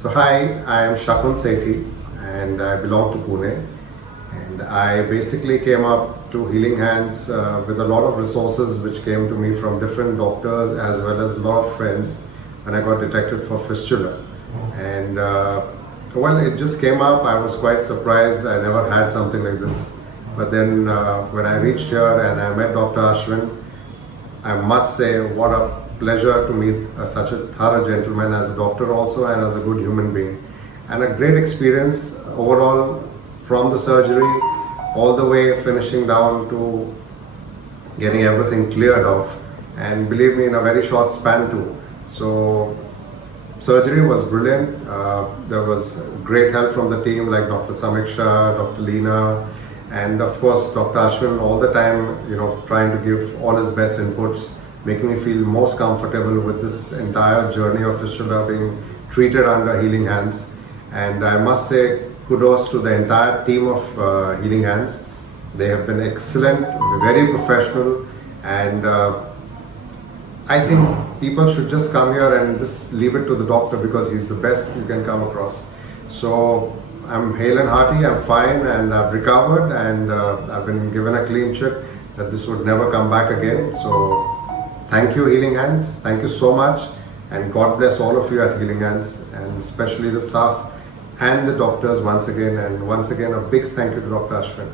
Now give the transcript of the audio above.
So hi, I am Shakun and I belong to Pune, and I basically came up to Healing Hands with a lot of resources which came to me from different doctors as well as a lot of friends when I got detected for fistula. And well, it just came up. I was quite surprised. I never had something like this. But then when I reached here and I met Dr. Ashwin, I must say what a pleasure to meet such a thorough gentleman as a doctor also and as a good human being. And a great experience overall from the surgery all the way finishing down to getting everything cleared off. And believe me, in a very short span too. So surgery was brilliant. There was great help from the team like Dr. Samiksha, Dr. Leena, and of course Dr. Ashwin all the time, trying to give all his best inputs, making me feel most comfortable with this entire journey of fistula being treated under Healing Hands. And I must say kudos to the entire team of Healing Hands. They have been excellent, very professional, and I think people should just come here and just leave it to the doctor because he's the best you can come across. So I'm hale and hearty, I'm fine, and I've recovered, and I've been given a clean chip that this would never come back again. So thank you, Healing Hands. Thank you so much, and God bless all of you at Healing Hands, and especially the staff and the doctors once again. And once again, a big thank you to Dr. Ashwin.